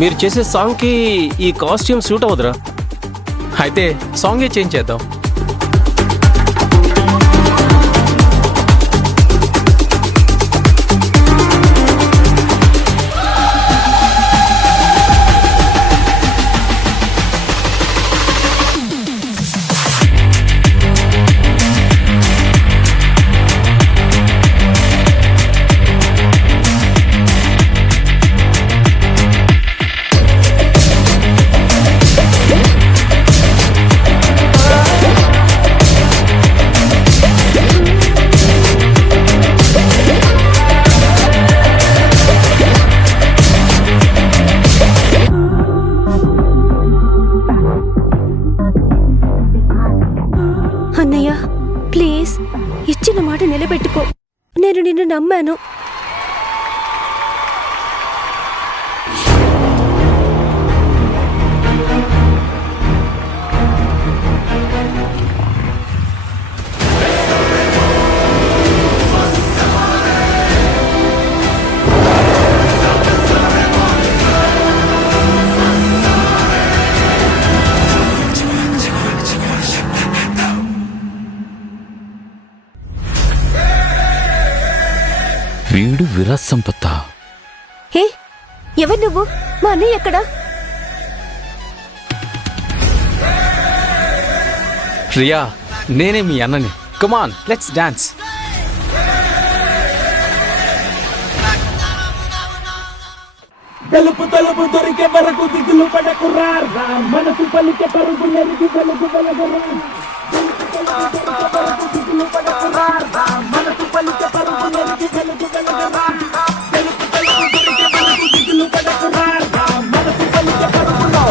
మీరు చేసే సాంగ్కి ఈ కాస్ట్యూమ్ సూట్ అవుతురా? అయితే సాంగే చేంజ్ చేద్దాం. అన్నయ్య ప్లీజ్, ఇచ్చిన మాట నిలబెట్టుకో. నేను నిన్ను నమ్మాను. వీడు విరాట్ సంపత్త. హే, ఎవరు నువ్వు? మా అన్నయ్య ఎక్కడా? రియా, నేనే మీ అన్నని. కమాన్, లెట్స్ డాన్స్. తెలుపు తెలుపు దొరికే వరకు దిగులు పడకురా, మనసు పలికే పరుగు నెరిగి వెలుగు వెలగరా. దిగులు పడకురా, మనసు పలికే పరుగు నెరిగి వెలుగు వెలగరా. తెలుపు తెలుపు దొరికే వరకు దిగులు పడకురా, మనసు పలికే పరుగులో.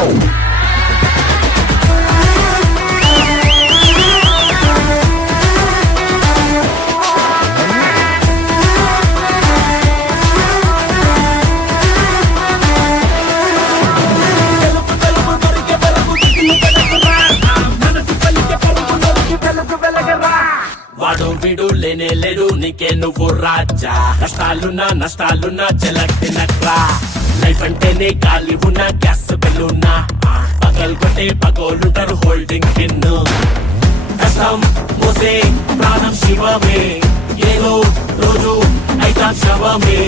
వాడు వీడు లేనే లేడు, నీకే నువ్వు రాజా. నష్టాలున్నా చెలక్కినట్రా. లైఫ్ అంటేనే గాలి ఉన్న గ్యాస్ బెలూన్నా. పగలు కొట్టే పగోలుంటారు హోల్డింగ్ పిన్ను. కష్టం మోసే ప్రాణం శివమే, ఏదో రోజు అయితా శవమే.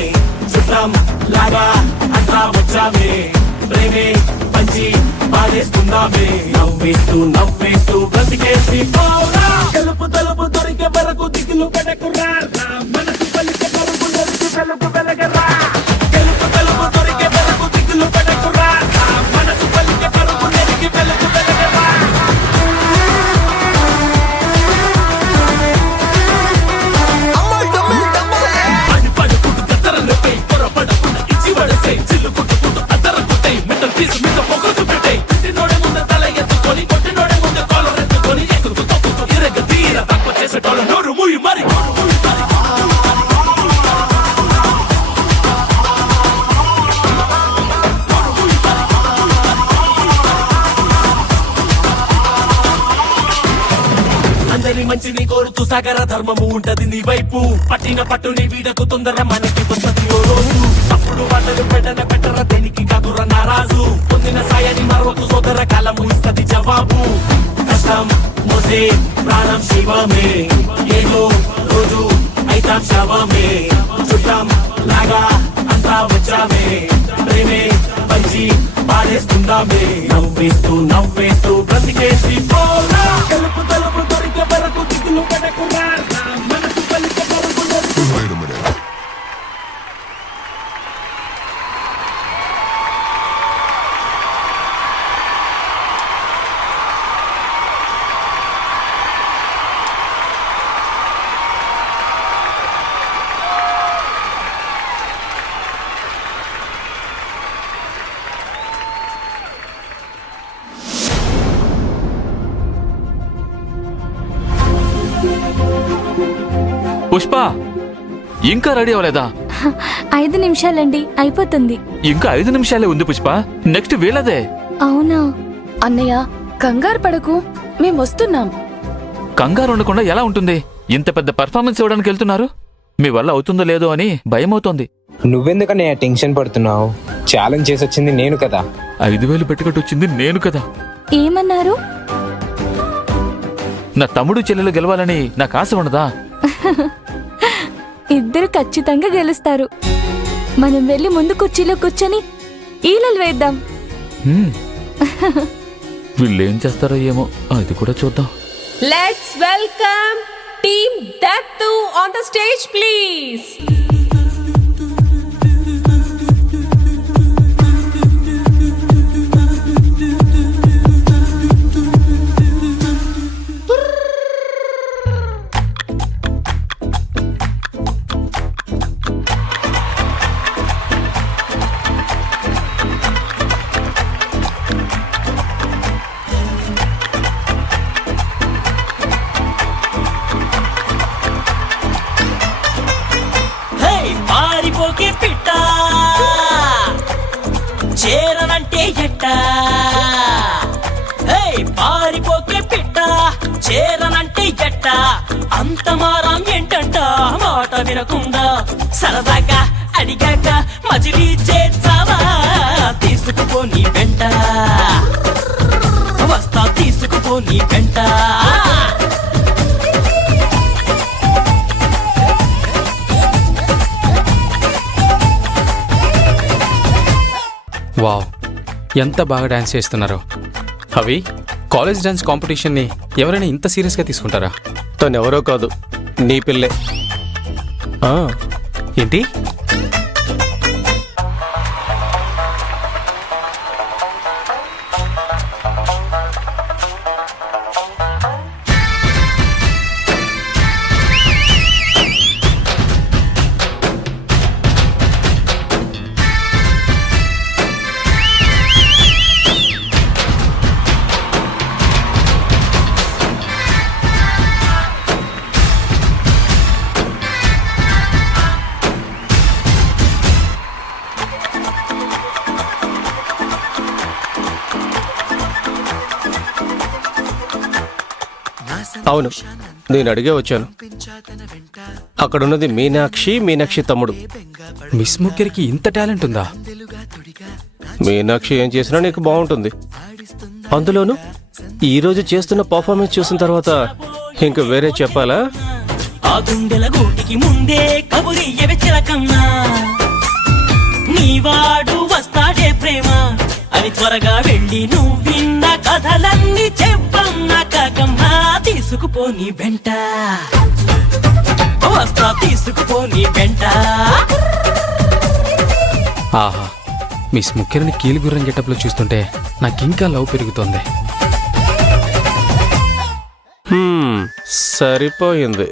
చుట్టం లాగా అంతా వచ్చామే, ప్రేమే పంచి బాధేస్తున్నామే. నవ్వేస్తూ బ్రతికేసి పోరా. తెలుపు తెలుపు దొరికే వరకు దిగులు పడకురా, మనసు పలికే పరుగు నెరిగి వెలుగు వెలగరా. తెలుపు తెలుపు దొరికే వరకు దిగులు పడకురా, మనసు పలికే పరుగు నెరిగి వెలుగు వెలగరా. పడుకుంటూ కత్తరలపై పొరపడకుండా ఇచ్చి పడసే. చిల్లు కుట్టుకుంటూ అద్దరకుతాయి మెటల్ పీసు మీద ఫోకస్ పెట్టాయి. తిట్టినోడే ముందు తల ఎత్తుకొని, కొట్టినోడే ముందు కాలర్ ఎత్తుకొని, ఎక్కుతూ తప్పుతూ ఇరగ తీర తక్కువ చేసేటోళ్ళు నోరు మూయి మరి. అందరి మంచిని కోరుతూ సాగర ధర్మము ఉంటది నీ వైపు. పట్టిన పట్టుని వీడకు తొందర మనకి వస్తది ఓ రోజు. అప్పుడు వాళ్ళని పెట్టర దేనికి కాదుర నారాజు. పొందిన సాయాన్ని మరొక సోదర కాలము ఇస్తది జవాబు. కష్టం మోసే ప్రాణం శివమే, ఏదో రోజు అయితా శవమే. చుట్టం లాగా అంతా వచ్చామే, ప్రేమే పంచి బాధేస్తుందామే. నవ్వేస్తూ బ్రతికేసి పోరా. తెలుపు తెలుపు దొరికే వరకు దిగులు పడకురా, మనసు పలికే పరుగు నెరిగి. పుష్ప, ఇంకా రెడీ అవ్వలేదా? 5 నిమిషాలండి, అయిపోతుంది. ఇంకా 5 నిమిషాలే ఉంది పుష్ప, నెక్స్ట్ వీళ్ళదే. అవునా? అన్నయ్య కంగారు పడకు, మేమొస్తున్నాం. కంగారు ఉండకుండా ఎలా ఉంటుంది? ఇంత పెద్ద పర్ఫార్మెన్స్ ఇవ్వడానికి వెళ్తున్నారు. మీ వల్ల అవుతుందో లేదో అని భయమవుతోంది. నువ్వెందుకనే టెన్షన్ పడుతున్నావు? ఛాలెంజ్ చేసి వచ్చింది నేను కదా. 5,000 పెట్టుకట్టు వచ్చింది నేను కదా. ఏమన్నారు? నా తమ్ముడు చెల్లెలు గెలవాలని నాకు ఆశ ఉండదా? ఇద్దరు ఖచ్చితంగా గెలుస్తారు. మనం వెళ్ళి ముందు కుర్చీలో కూర్చొని ఈలలు వేద్దాం. వీళ్ళేం చేస్తారో ఏమో, అది కూడా చూద్దాం. Let's welcome Team Dattu on the stage, please. పారిపోకే పిట్ట చేరనంటే ఎట్ట, పారిపోకే పిట్ట చేరనంటే ఎట్ట, అంత మారం ఏంటంట మాట వినకుండా సరదాగా అడిగాక మజిలీ చేస్తావా? తీసుకుపో నీ వెంట వస్తా, తీసుకుపో నీ వెంట. వావ్, ఎంత బాగా డాన్స్ చేస్తున్నారో. అవి కాలేజ్ డాన్స్ కాంపిటీషన్ని ఎవరైనా ఇంత సీరియస్గా తీసుకుంటారా? తనెవరో కాదు, నీ పిల్లే. ఏంటి? అవును, నేను అడిగే వచ్చాను. అక్కడున్నది మీనాక్షి తమ్ముడు. మిస్ ముగ్గురికి ఇంత టాలెంట్ ఉందా? మీనాక్షి ఏం చేసినా నీకు బాగుంటుంది. అందులోనూ ఈరోజు చేస్తున్న పర్ఫార్మెన్స్ చూసిన తర్వాత ఇంక వేరే చెప్పాలా? ఆ గుండెల గూటికి ముందే కబురియవి చిలకన్నా, నీవాడు వస్తాడే ప్రేమ అని త్వరగా వెళ్ళి నువ్వు విన్న కథలన్నీ చెప్పన్నా కాకమ్మా. తీసుకుపో నీ వెంట వస్తా, తీసుకుపో నీ వెంట. ఆహా, మిస్ ముఖ్యని కీలుగుర్రం గెటప్లో చూస్తుంటే నాకింకా లవ్ పెరుగుతోంది. సరిపోయింది.